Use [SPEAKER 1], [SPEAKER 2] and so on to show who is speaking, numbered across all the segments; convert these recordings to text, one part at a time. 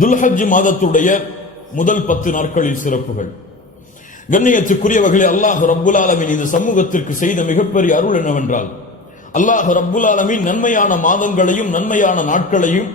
[SPEAKER 1] துல்ஹஜ் மாதத்துடைய முதல் பத்து நாட்களில் சிறப்புகள். கண்ணியத்துக்குரியவர்களே அல்லாஹ் ரப்புல் ஆலமின் இந்த சமூகத்திற்கு செய்த மிகப்பெரிய அருள் என்னவென்றால் அல்லாஹ் ரப்புல் ஆலமின் நன்மையான மாதங்களையும் நன்மையான நாட்களையும்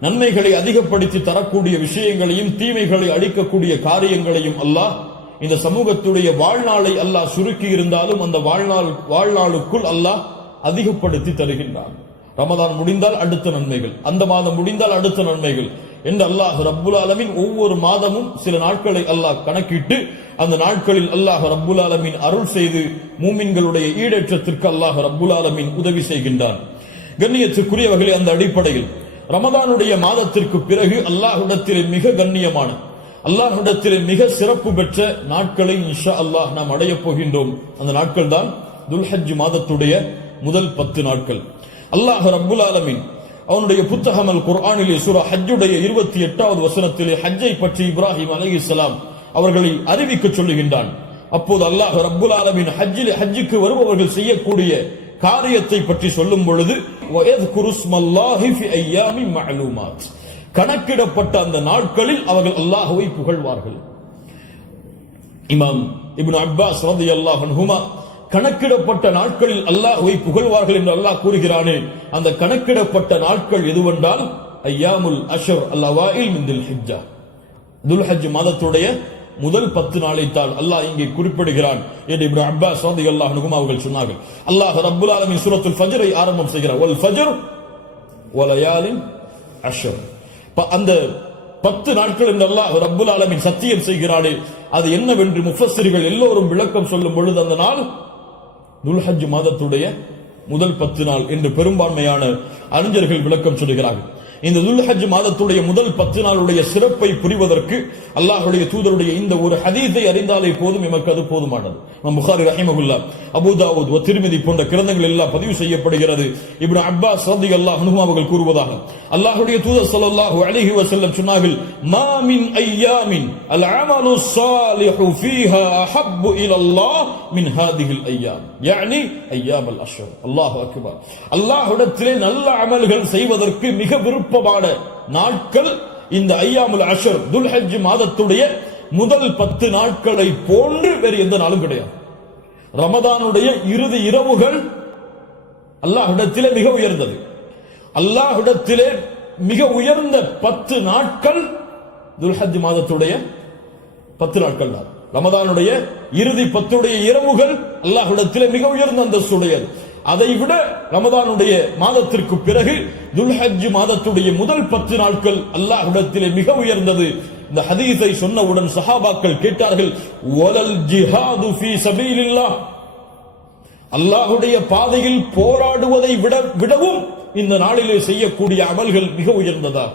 [SPEAKER 1] நன்மைகளை அதிகப்படுத்தி தரக்கூடிய விஷயங்களையும் தீமைகளை அளிக்கக்கூடிய காரியங்களையும் அல்லாஹ் இந்த சமூகத்துடைய வாழ்நாளை அல்லாஹ் சுருக்கி இருந்தாலும் அந்த வாழ்நாள் வாழ்நாளுக்குள் அல்லாஹ் அதிகப்படுத்தி தருகின்றான். ரமதான் முடிந்தால் அடுத்த நன்மைகள். அந்த மாதம் முடிந்தால் அடுத்த நன்மைகள். என்று அல்லாஹ் ரப்புல் ஆலமின் ஒவ்வொரு மாதமும் சில நாட்களை அல்லாஹ் கணக்கிட்டு அந்த நாட்களில் அல்லாஹ் ரப்புல் ஆலமின் அருள் செய்து மூமின்களுடைய ஈடேற்றத்திற்கு அல்லாஹ் ரப்புல் ஆலமின் உதவி செய்கின்றான். கண்ணியத்துக்குரியவர்களே அந்த அடிப்படையில் ரமதானுடைய மாதத்திற்கு பிறகு அல்லாஹுடத்திலே மிக கண்ணியமான அல்லாஹுடத்திலே மிக சிறப்பு பெற்ற நாட்களை இன்ஷா அல்லாஹ் நாம் அடையப் போகின்றோம். அந்த நாட்கள் தான் துல்ஹஜ் மாதத்துடைய முதல் பத்து நாட்கள். அல்லாஹ் ரப்புல் ஆலமின் அவனுடைய புத்தகம் அல் குர்ஆனிலே சூரா ஹஜ்ஜுடைய இருபத்தி எட்டாவது வசனத்திலே ஹஜ்ஜை பற்றி இப்ராஹிம் அலைஹிஸ்ஸலாம் அவர்களை அறிவிக்க சொல்லுகின்றான். அப்போது அல்லாஹ் ரப்புல் ஆலமின் ஹஜ்ஜில் ஹஜ்ஜுக்கு வருபவர்கள் செய்யக்கூடிய காரியத்தை பற்றி சொல்லும் பொழுது கணக்கிடப்பட்ட அந்த நாட்களில் அவர்கள் அல்லாஹுவை புகழ்வார்கள். இமாம் இப்னு அப்பாஸ் ரலியல்லாஹு அல்லாஹ் கணக்கிடப்பட்ட நாட்களில் அல்லாஹுவை புகழ்வார்கள் என்று அல்லாஹ் கூறுகிறானே. அந்த கணக்கிடப்பட்ட நாட்கள் எதுவென்றால் ஐயாமுல் அஷர் அல்லவாயில் ஹிஜ்ஜா துல் ஹஜ் மாதத்துடைய முதல் பத்து நாளைத்தான் அல்லாஹ் இங்கே குறிப்பிடுகிறான் என்று இப்னு அப்பாஸ் ரலியல்லாஹு அல்லாஹ் அவர்கள் சொன்னார்கள். அல்லாஹ் ரப்புல் ஆலமின் சூரத்துல் ஃபஜரை ஆரம்பம் செய்கிறார். ஒல் ஃபஜர் ஒலயாலின் அஷர். அந்த பத்து நாட்கள் என்று அல்லாஹ் ரப்புல் ஆலமின் சத்தியம் செய்கிறானே. அது என்னவென்று முஃபஸ்ஸிர்கள் எல்லோரும் விளக்கம் சொல்லும் பொழுது அந்த நாள் துல்ஹஜ் மாதத்துடைய முதல் பத்து நாள் என்று பெரும்பான்மையான அறிஞர்கள் விளக்கம் சொல்கிறார்கள் இந்த துல்ஹஜ் மாதத்துடைய முதல் பத்து நாளுடைய சிறப்பை புரிவதற்கு அல்லாஹுடைய தூதருடைய இந்த ஒரு ஹதீஸை அறிந்தாலே போதும் எமக்கு அது போதுமானது. நம் புகாரி ரஹிமகுல்லா அபுதாவுத் திருமதி போன்ற கிரந்தங்கள் எல்லாம் பதிவு செய்யப்படுகிறது. இப்படி அப்பா சதி அல்லாஹ் அவர்கள் கூறுவதாக அல்லாஹுடைய தூதர் சல்லாஹூ அலிஹி வசல்லம் சொன்னார்கள் மாமின் ஐயாமின் அல் அமலு சாலிஹு ஃபீஹா அஹப்பு இலல்லாஹ் மின் ஹாதிஹில் ஐயாம். யானி ஐயாம் அல் அஷ்ர் அல்லாஹ் அக்பர். அல்லாஹ்விடத்திலே நல்ல அமல்கள் செய்வதற்கு மிக விருப்பம் விருப்பமான நாட்கள் இந்த ஐயாமுல் அஷர் துல்ஹஜ் மாதத்துடைய முதல் பத்து நாட்களை போன்று வேறு எந்த நாளும் கிடையாது. ரமதானுடைய இறுதி இரவுகள் அல்லாஹிடத்திலே மிக உயர்ந்தது. அல்லாஹிடத்திலே மிக உயர்ந்த பத்து நாட்கள் துல்ஹஜ் மாதத்துடைய பத்து நாட்கள் தான். ரமதானுடைய இறுதி பத்துடைய இரவுகள் அல்லாஹிடத்திலே மிக உயர்ந்த அந்தஸ்துடையது. அதை விட ரமதானுடைய மாதத்திற்கு பிறகு துல்ஹஜ் மாதத்துடைய முதல் பத்து நாட்கள் அல்லாஹ்விடத்திலே மிக உயர்ந்தது. இந்த ஹதீஸை சொன்னவுடன் சஹாபாக்கள் கேட்டார்கள் ஒலல் ஜிஹாது ஃபீ அல்லாஹுடைய பாதையில் போராடுவதை விட விடவும் இந்த நாளிலே செய்யக்கூடிய அமல்கள் மிக உயர்ந்ததா?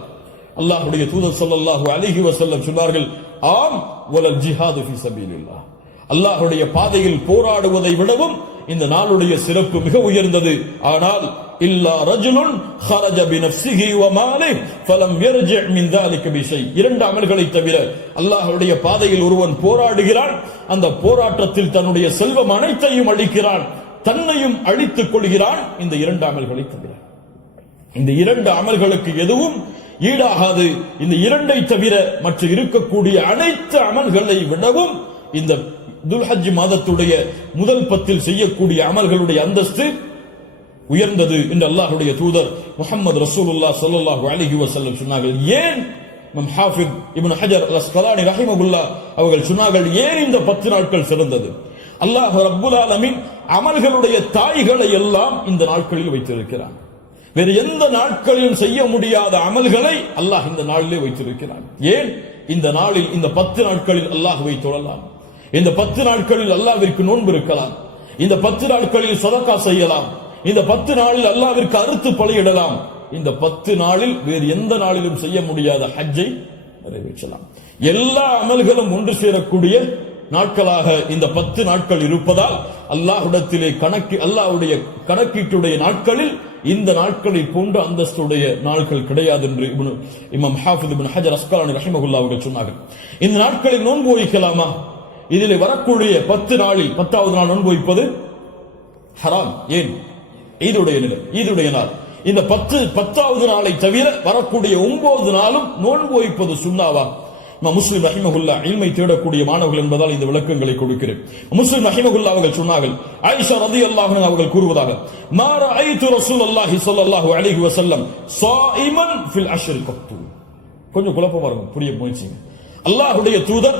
[SPEAKER 1] அல்லாஹுடைய தூதர் சொல்லல்லாஹு அலிஹி வசல்லம் சொன்னார்கள் ஆம் ஒலல் ஜிஹாது ஃபீ சபீலில்லாஹ். அல்லாஹுடைய பாதையில் போராடுவதை விடவும் இந்த நாளுடைய சிறப்பு மிக உயர்ந்தது ஆனால் இல்லா ரஜுலுன் خرج بنفسه وماله فلم يرجع من ذلك بشيء இரண்டு அமல்களை தவிர அல்லாஹ்வுடைய பாதையில் ஒருவன் போராடுகிறான் அந்த போராட்டத்தில் தன்னுடைய செல்வம் அனைத்தையும் அளிக்கிறான் தன்னையும் அழித்துக் கொள்கிறான் இந்த இரண்டு அமல்களை தவிர இந்த இரண்டு அமல்களுக்கு எதுவும் ஈடாகாது இந்த இரண்டை தவிர மற்ற இருக்கக்கூடிய அனைத்து அமல்களை விடவும் இந்த துல்ஹஜ் மாதத்துடைய முதல் பத்தில் செய்யக்கூடிய அமல்களுடைய அந்தஸ்து உயர்ந்தது என்று அல்லாஹுடைய தூதர் முகமது ரசூலுல்லா சல்லாஹூ அலிஹி வசல்லம் சொன்னார்கள். ஏன்? நம் ஹாஃபித் இப்னு ஹஜர் அஸ்கலானி ரஹிமகுல்லா அவர்கள் சொன்னார்கள் ஏன் இந்த பத்து நாட்கள் சிறந்தது? அல்லாஹ் ரப்புல் ஆலமின் அமல்களுடைய தாய்களை எல்லாம் இந்த நாட்களில் வைத்திருக்கிறான். வேறு எந்த நாட்களிலும் செய்ய முடியாத அமல்களை அல்லாஹ் இந்த நாளிலே வைத்திருக்கிறான். ஏன்? இந்த நாளில் இந்த பத்து நாட்களில் அல்லாஹுவை தொழலாம் இந்த பத்து நாட்களில் அல்லாவிற்கு நோன்பு இருக்கலாம். இந்த பத்து நாட்களில் சதக்கா செய்யலாம். இந்த பத்து நாளில் அல்லாவிற்கு அறுத்து பலியிடலாம். இந்த பத்து நாளில் வேறு எந்த நாளிலும் செய்ய முடியாத ஹஜ்ஜை நிறைவேற்றலாம். எல்லா அமல்களும் ஒன்று சேரக்கூடிய நாட்களாக இந்த பத்து நாட்கள் இருப்பதால் அல்லாஹுடத்திலே கணக்கு அல்லாஹுடைய கணக்கீட்டுடைய நாட்களில் இந்த நாட்களை போன்ற அந்தஸ்துடைய நாட்கள் கிடையாது என்று இமாம் ஹாஃபித் ஹஜர் அஸ்கலானி ரஹிமகுல்லா அவர்கள் சொன்னார்கள். இந்த நாட்களில் நோன்பு வைக்கலாமா? இதில் வரக்கூடிய பத்து நாளில் பத்தாவது நாள் நோன்பு வைப்பது ஹராம். ஏன்? ஈதுடைய நிலை ஈதுடைய நாள். இந்த பத்து பத்தாவது நாளை தவிர வரக்கூடிய ஒன்பது நாளும் நோன்பு வைப்பது சுண்ணாவா முஸ்லிம் ரஹிமகுல்லா இல்மை தேடக்கூடிய மாணவர்கள் என்பதால் இந்த விளக்கங்களை கொடுக்கிறேன். முஸ்லிம் ரஹிமகுல்லா அவர்கள் சொன்னார்கள் ஆயிஷா ரதி அல்லாஹ் அவர்கள் கூறுவதாக மாற ஐத்து ரசூல் அல்லாஹி ஸல்லல்லாஹு அலிஹி வசல்லம் ஸாயிமன் ஃபில் அஷ்ர். கத்து கொஞ்சம் குழப்பமா இருக்கும் புரிய முயற்சிங்க. அல்லாஹுடைய தூதர்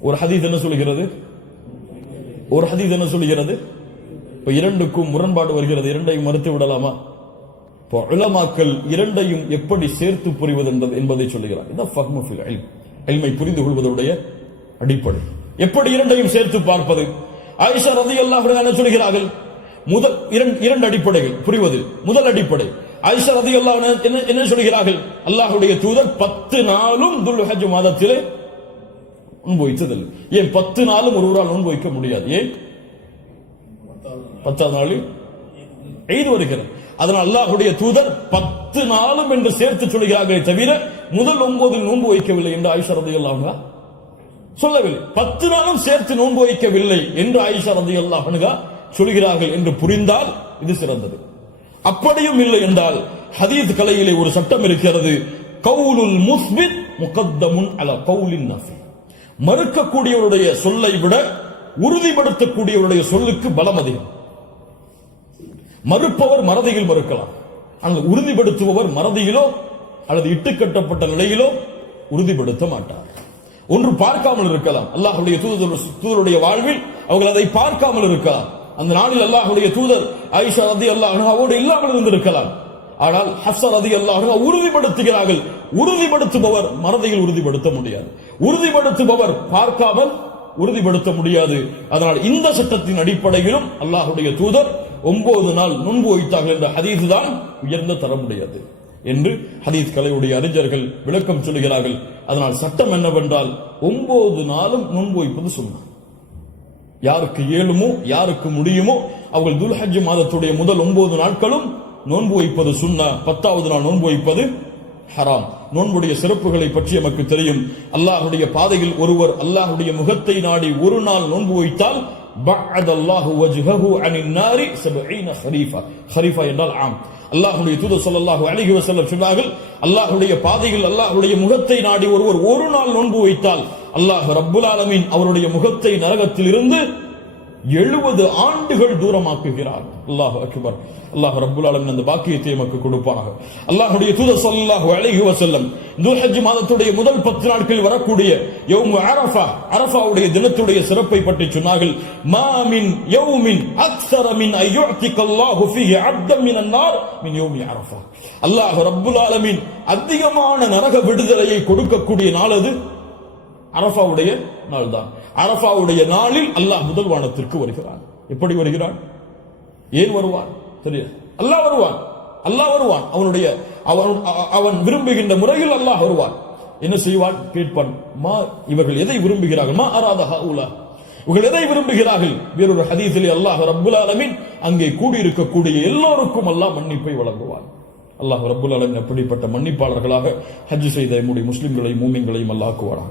[SPEAKER 1] ஒரு ஹதீஸ் என்ன சொல்கிறது? ஒரு ஹதீஸ் என்ன சொல்கிறது? இப்ப இரண்டுக்கும் முரண்பாடு வருகிறது. இரண்டையும் மறுத்து விடலாமா? இப்போ உலமாக்கள் இரண்டையும் எப்படி சேர்த்து புரிவது என்பது என்பதை சொல்லுகிறார் இதான் புரிந்து கொள்வதனுடைய அடிப்படை. எப்படி இரண்டையும் சேர்த்து பார்ப்பது? ஆயிஷா ரதி அன்ஹா என்ன சொல்கிறார்கள்? முதல் இரண்டு இரண்டு அடிப்படைகள். புரிவது? முதல் அடிப்படை. ஆயிஷா ரதி அல்லாஹ் என்ன சொல்கிறார்கள்? அல்லாஹுடைய தூதர் பத்து நாளும் துல்ஹஜ் மாதத்திலே நோன்பு வைத்ததில்லை. ஏன் பத்து நாளும் ஒருவரால் நோன்பு வைக்க முடியாது? ஏன்? பத்தாவது நாளில் எய்து வருகிறது. அதனால் அல்லாஹுடைய தூதர் பத்து நாளும் என்று சேர்த்து சொல்கிறார்களே தவிர முதல் ஒன்பது நோன்பு வைக்கவில்லை என்று ஆயிஷா ரதியல்லாஹு சொல்லவில்லை. பத்து நாளும் சேர்த்து நோன்பு வைக்கவில்லை என்று ஆயிஷா அல்லாஹனுகா சொல்கிறார்கள் என்று புரிந்தால் இது சிறந்தது. அப்படியும் இல்லை என்றால் ஹதீஸ் கலையிலே ஒரு சட்டம் இருக்கிறது. கவுலுல் முஸ்பித் முகத்தமுன் அல கவுலின் நஃபி மறுக்கக்கூடியவருடைய சொல்லை விட உறுதிப்படுத்தக்கூடியவருடைய சொல்லுக்கு பலம் அதிகம். மறுப்பவர் மறதியில் மறுக்கலாம். ஆனால் உறுதிப்படுத்துபவர் மறதியிலோ அல்லது இட்டுக்கட்டப்பட்ட நிலையிலோ உறுதிப்படுத்த மாட்டார். ஒன்று பார்க்காமல் இருக்கலாம். அல்லாஹுடைய தூதர் தூதருடைய வாழ்வில் அவர்கள் அதை பார்க்காமல் இருக்கலாம். அந்த நாளில் அல்லாஹுடைய தூதர் ஐஷா ரதி அல்லாஹ் அவோடு இல்லாமல் இருந்திருக்கலாம். ஆனால் ஹப்சா அதி அல்லாஹ் உறுதிப்படுத்துகிறார்கள். உறுதிப்படுத்துபவர் மனதையில் உறுதிப்படுத்த முடியாது. உறுதிப்படுத்துபவர் பார்க்காமல் உறுதிப்படுத்த முடியாது. அதனால் இந்த சட்டத்தின் அடிப்படையிலும் அல்லாஹுடைய தூதர் ஒன்பது நாள் நோன்பு வைத்தார்கள் என்ற ஹதீஸ் தான் உயர்ந்த தரமுடையது என்று ஹதீஸ் கலையுடைய அறிஞர்கள் விளக்கம் சொல்கிறார்கள் அதனால் சட்டம் என்னவென்றால் ஒன்பது நாளும் நோன்பு வைப்பது சொன்னார் யாருக்கு இயலுமோ யாருக்கு முடியுமோ அவர்கள் துல்ஹஜ் மாதத்துடைய முதல் ஒன்பது நாட்களும் நோன்பு வைப்பது சுண்ணா பத்தாவது நாள் நோன்பு வைப்பது ஹராம். நோன்புடைய சிறப்புகளை பற்றி நமக்கு தெரியும். அல்லாஹுடைய பாதையில் ஒருவர் அல்லாஹுடைய முகத்தை நாடி ஒரு நாள் நோன்பு வைத்தால் பஅத அல்லாஹு வஜ்ஹஹு அனின் நாரி 70 ஹரீஃபா. ஹரீஃபா என்றால் ஆம். அல்லாஹ்வுடைய தூதர் ஸல்லல்லாஹு அலைஹி வஸல்லம் சொன்னார்கள் அல்லாஹ்வுடைய பாதையில் அல்லாஹ்வுடைய முகத்தை நாடி ஒருவர் ஒரு நாள் நோன்பு வைத்தால் அல்லாஹ் ரப்புல் ஆலமீன் அவருடைய முகத்தை நரகத்தில் இருந்து எழுபது ஆண்டுகள் தூரமாக்குகிறார். அல்லாஹ் அக்பர். அல்லாஹ் ரப்புல் ஆலமின் அந்த பாக்கியத்தை நமக்கு கொடுப்பானாக. அல்லாஹுடைய தூத சல்லாஹ் அழகி வசல்லம் துல்ஹஜ் மாதத்துடைய முதல் பத்து நாட்களில் வரக்கூடிய யௌம் அரஃபா அரஃபாவுடைய தினத்துடைய சிறப்பை பற்றி சொன்னார்கள். மாமின் யௌமின் அக்ஸர மின் அய்யுஅதிக அல்லாஹு ஃபீஹி அப்தம் மின் அன்னார் மின் யௌமி அரஃபா. அல்லாஹ் ரப்புல் ஆலமின் அதிகமான நரக விடுதலையை கொடுக்கக்கூடிய நாள் அது அரஃபாவுடைய நாள் தான் அரஃபாவுடைய நாளில் அல்லாஹ் முதல் வானத்திற்கு வருகிறான். எப்படி வருகிறான்? ஏன் வருவான்? தெரியாது. அல்லாஹ் வருவான். அல்லாஹ் வருவான். அவனுடைய அவன் அவன் விரும்புகின்ற முறையில் அல்லாஹ் வருவான். என்ன செய்வான்? கேட்பான் மா இவர்கள் எதை விரும்புகிறார்கள்? மா அராதஹா உலா இவர்கள் எதை விரும்புகிறார்கள்? வேறொரு ஹதீஸிலே அல்லாஹ் ரப்புல் அலமின் அங்கே கூடியிருக்கக்கூடிய எல்லோருக்கும் அல்லாஹ் மன்னிப்பை வழங்குவான். அல்லாஹ் ரப்புல் அலமின் அப்படிப்பட்ட மன்னிப்பாளர்களாக ஹஜ் செய்த முடி முஸ்லிம்களையும் மூமின்களையும் அல்லாஹ்க்குவானாக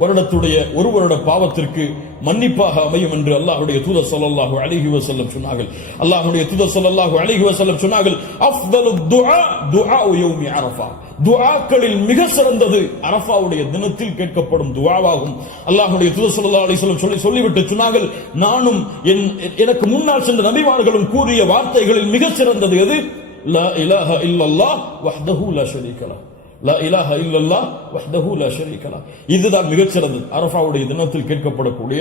[SPEAKER 1] வருடத்துடைய ஒரு வருட பாவத்திற்கு மன்னிப்பாக அமையும் என்று அல்லாஹுடைய தூத ஸல்லல்லாஹு அலைஹி வசல்லம் சொன்னார்கள். அல்லாஹுடைய தூத ஸல்லல்லாஹு அலைஹி வசல்லம் சொன்னார்கள் அஃதலு துஆ துஆ யௌமி அரஃபா. துஆக்களில் மிக சிறந்தது அரஃபாவுடைய தினத்தில் கேட்கப்படும் துஆவாகும். அல்லாஹுடைய தூதர் ஸல்லல்லாஹு அலைஹி சொல்லி சொல்லிவிட்டு சொன்னார்கள் நானும் என் எனக்கு முன்னால் சென்ற நபிமார்களும் கூறிய வார்த்தைகளில் மிக சிறந்தது எது? லா இலாஹ இல்லல்லாஹ் வஹ்தஹு லா ஷரீக லஹ். லா இலாஹ இல்லல்லாஹ் வஹ்தஹு லா ஷரீக இதுதான் மிகச்சிறந்தது. அரஃபாவுடைய தினத்தில் கேட்கப்படக்கூடிய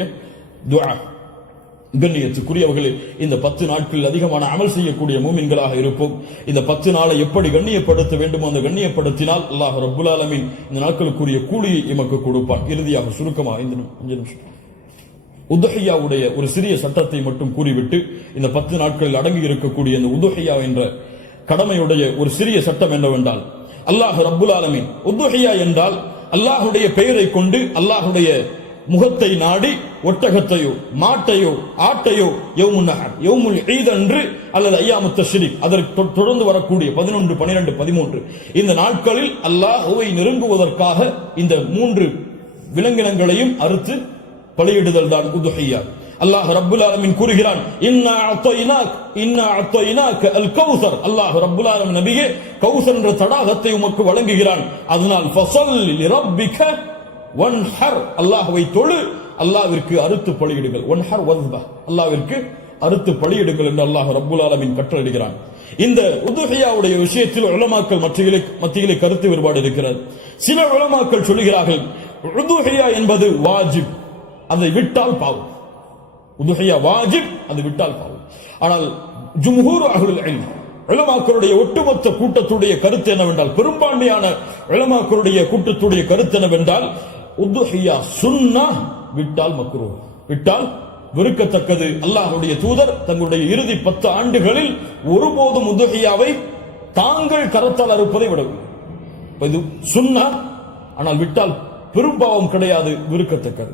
[SPEAKER 1] துஆ. கண்ணியத்துக்குரியவர்களே இந்த பத்து நாட்களில் அதிகமான அமல் செய்யக்கூடிய மூமின்களாக இருப்போம். இந்த பத்து நாளை எப்படி கண்ணியப்படுத்த வேண்டுமோ அந்த கண்ணியப்படுத்தினால் அல்லாஹ் ரபுல் ஆலமின் இந்த நாட்களுக்குரிய கூலியை எமக்கு கொடுப்பான். இறுதியாக சுருக்கமாக இந்த அஞ்சு நிமிஷம். உதுஹையாவுடைய ஒரு சிறிய சட்டத்தை மட்டும் கூறிவிட்டு இந்த பத்து நாட்களில் அடங்கி இருக்கக்கூடிய இந்த உதுஹையா என்ற கடமையுடைய ஒரு சிறிய சட்டம் என்னவென்றால் அல்லாஹ் ரப்புல் ஆலமீன். உத்துஹியா என்றால் அல்லாஹுடைய பெயரை கொண்டு அல்லாஹுடைய முகத்தை நாடி ஒட்டகத்தையோ மாட்டையோ ஆட்டையோ யௌமுன் நஹர் ஈத் அன்று அல்லது ஐயாமு தஷ்ரீக் அதற்கு தொ- தொடர்ந்து வரக்கூடிய பதினொன்று பனிரெண்டு பதிமூன்று. இந்த நாட்களில் அல்லாஹுவை நெருங்குவதற்காக இந்த மூன்று விலங்கினங்களையும் அறுத்து பலியிடுதல் தான் உதுஹையா. அல்லாஹ் ரப்புல் ஆலமின் கூறுகிறான் இன்னா அத்தைனாக் இன்னா அத்தைனாக் அல் கௌசர். அல்லாஹ் ரப்புல் ஆலமீன் நபியே கௌசர் என்ற தடாகத்தை உமக்கு வழங்குகிறான். அதனால் ஃபஸல் ஒன் வன்ஹர். அல்லாஹ்வை தொழு அல்லாஹ்விற்கு அறுத்து பலியிடுங்கள். வன்ஹர் வஸ்பா. அல்லாஹ்விற்கு அறுத்து பலியிடுங்கள் என்று அல்லாஹ் ரப்புல் ஆலமின் கட்டளையிடுகிறான். இந்த உதுஹையாவுடைய விஷயத்தில் உலமாக்கள் மத்தியிலே மத்தியிலே கருத்து வேறுபாடு இருக்கிறது. சில உலமாக்கள் சொல்லுகிறார்கள் உதுஹையா என்பது வாஜிப் அதை விட்டால் பாவம். உதுஹையா வாஜிப் அது விட்டால் பாவம். ஆனால் ஜும்ஹூர் அஹ்லுல் இல்ம் உலமாக்களுடைய ஒட்டுமொத்த கூட்டத்துடைய கருத்து என்னவென்றால் பெரும்பான்மையான உலமாக்களுடைய கூட்டத்துடைய கருத்து என்னவென்றால் உதுஹையா சுன்னா விட்டால் மக்ரூ. விட்டால் வெறுக்கத்தக்கது. அல்லாஹுடைய தூதர் தங்களுடைய இறுதி பத்து ஆண்டுகளில் ஒருபோதும் உதுஹையாவை தாங்கள் கரத்தால் அறுப்பதை விடவில்லை இது சுன்னா ஆனால் விட்டால் பெரும்பாவம் கிடையாது விருக்கத்தக்கது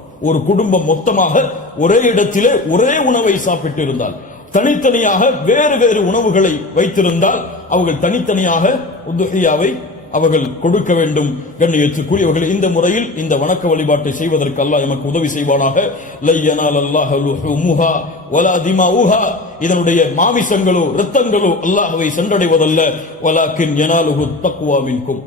[SPEAKER 1] ஒரு குடும்பம் மொத்தமாக ஒரே இடத்திலே ஒரே உணவை சாப்பிட்டு இருந்தால் தனித்தனியாக வேறு வேறு உணவுகளை வைத்திருந்தால் அவர்கள் தனித்தனியாக உதுஹியாவை அவர்கள் கொடுக்க வேண்டும் கண்ணியத்துக்குரியவர்கள் இந்த முறையில் இந்த வணக்க வழிபாட்டை செய்வதற்கு அல்லாஹ் எமக்கு உதவி செய்வானாக. லையனால் அல்லாஹ் லுஹுமுஹா வலா திமாஉஹா. இதனுடைய மாமிசங்களோ இரத்தங்களோ அல்லாஹவை சென்றடைவதல்ல. வலாக்கின் எனாலுகு தக்வா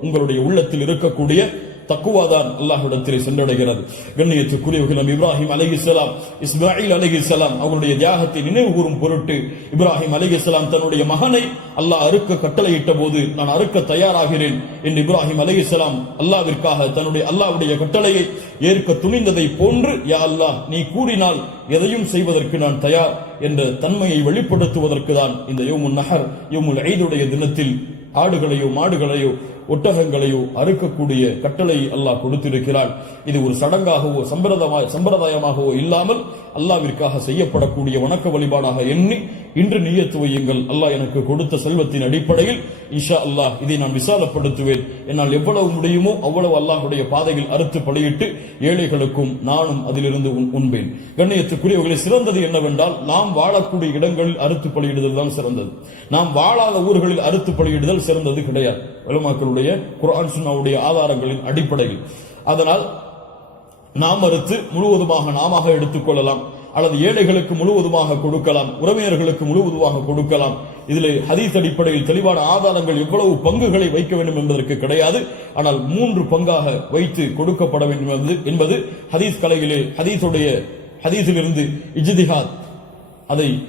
[SPEAKER 1] உங்களுடைய உள்ளத்தில் இருக்கக்கூடிய தக்குவாதான் அல்லாஹ்விடத்திலே சென்றடைகிறது. கண்ணியத்துக்குரியவர்கள் நபி இப்ராஹிம் அலிகிஸ்லாம் இஸ்மாயில் அலிகிஸ்லாம் அவருடைய தியாகத்தை நினைவு கூறும் பொருட்டு இப்ராஹிம் அலிகிஸ்லாம் தன்னுடைய மகனை அல்லாஹ் அறுக்க கட்டளையிட்ட போது நான் அறுக்க தயாராகிறேன் என்று இப்ராஹிம் அலிகிஸ்லாம் அல்லாவிற்காக தன்னுடைய அல்லாவுடைய கட்டளையை ஏற்க துணிந்ததை போன்று யா அல்லாஹ் நீ கூறினால் எதையும் செய்வதற்கு நான் தயார் என்ற தன்மையை வெளிப்படுத்துவதற்கு தான் இந்த யோமுல் நகர் யோமுல் ஐதுடைய தினத்தில் ஆடுகளையோ மாடுகளையோ ஒட்டகங்களையோ அறுக்கக்கூடிய கட்டளை அல்லாஹ் கொடுத்திருக்கிறான். இது ஒரு சடங்காகவோ சம்பிரதாய சம்பிரதாயமாகவோ இல்லாமல் அல்லாவிற்காக செய்யப்படக்கூடிய வணக்க வழிபாடாக எண்ணி இன்று நியத்து வையுங்கள். அல்லாஹ் எனக்கு கொடுத்த செல்வத்தின் அடிப்படையில் இஷா அல்லாஹ் இதை நான் விசாலப்படுத்துவேன். என்னால் எவ்வளவு முடியுமோ அவ்வளவு அல்லாஹ்வுடைய பாதையில் அறுத்து பலியிட்டு ஏழைகளுக்கும் நானும் அதிலிருந்து உண்பேன். கண்ணியத்துக்குரியவர்களை சிறந்தது என்னவென்றால் நாம் வாழக்கூடிய இடங்களில் அறுத்து பலியிடுதல் தான் சிறந்தது. நாம் வாழாத ஊர்களில் அறுத்து பலியிடுதல் சிறந்தது கிடையாது. வலுமாக்களுடைய குரான் சுன்னாவுடைய ஆதாரங்களின் அடிப்படையில். அதனால் நாம் அறுத்து முழுவதுமாக நாமாக எடுத்துக்கொள்ளலாம். அல்லது ஏழைகளுக்கு முழுவதுமாக கொடுக்கலாம். உறவினர்களுக்கு முழுவதுமாக கொடுக்கலாம். இதில் ஹதீஸ் அடிப்படையில் தெளிவான ஆதாரங்கள் எவ்வளவு பங்குகளை வைக்க வேண்டும் என்பதற்கு கிடையாது. ஆனால் மூன்று பங்காக வைத்து கொடுக்கப்பட வேண்டும் என்பது- என்பது ஹதீஸ் கலையிலே ஹதீஸுடைய ஹதீஸிலிருந்து இஜ்திஹாத். அதை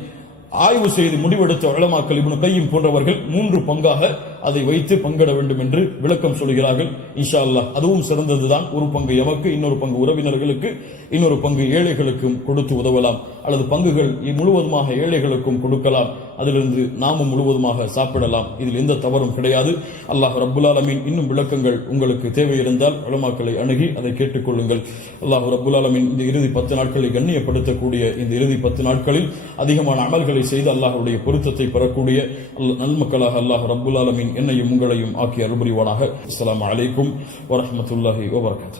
[SPEAKER 1] ஆய்வு செய்து முடிவெடுத்த வளமாக்கல் இவனு கையும் போன்றவர்கள் மூன்று பங்காக அதை வைத்து பங்கிட வேண்டும் என்று விளக்கம் சொல்கிறார்கள். இன்ஷா அல்லாஹ் அதுவும் சிறந்ததுதான். ஒரு பங்கு எமக்கு இன்னொரு பங்கு உறவினர்களுக்கு இன்னொரு பங்கு ஏழைகளுக்கும் கொடுத்து உதவலாம். அல்லது பங்குகள் முழுவதுமாக ஏழைகளுக்கும் கொடுக்கலாம். அதிலிருந்து நாமும் முழுவதுமாக சாப்பிடலாம். இதில் எந்த தவறும் கிடையாது. அல்லாஹ் ரபுல்லாலமின் இன்னும் விளக்கங்கள் உங்களுக்கு தேவை இருந்தால் உலமாக்களை அணுகி அதை கேட்டுக்கொள்ளுங்கள் அல்லாஹ் ரபுல்லாலமின் இந்த இறுதி பத்து நாட்களை கண்ணியப்படுத்தக்கூடிய இந்த இறுதி பத்து நாட்களில் அதிகமான அமல்களை செய்து அல்லாஹ்வுடைய பொருத்தத்தை பெறக்கூடிய அல்ல- நல்மக்களாக அல்லாஹ் ரபுல்லாலமின் என்னையும் உங்களையும் ஆக்கி அருள்புரிவானாக அஸ்ஸலாமு அலைக்கும் வரஹ்மத்துல்லாஹி வபரகாத்துஹு